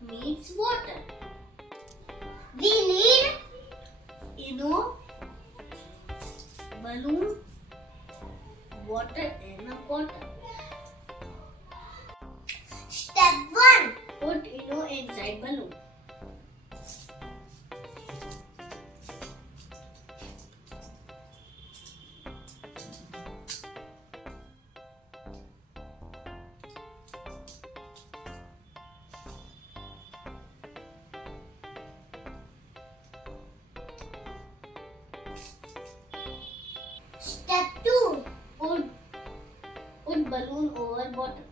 means water. We need ENO, balloon, water in a bottle. Step 1. Put ENO inside balloon. Step 2. Put balloon over bottle.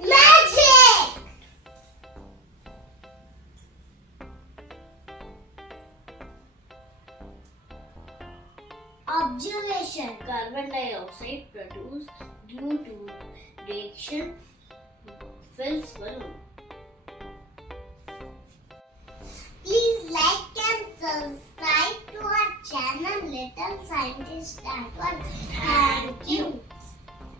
Magic! Observation: carbon dioxide produced due to reaction fills balloon. Please like and subscribe to our channel Little Scientist at Work. Thank you.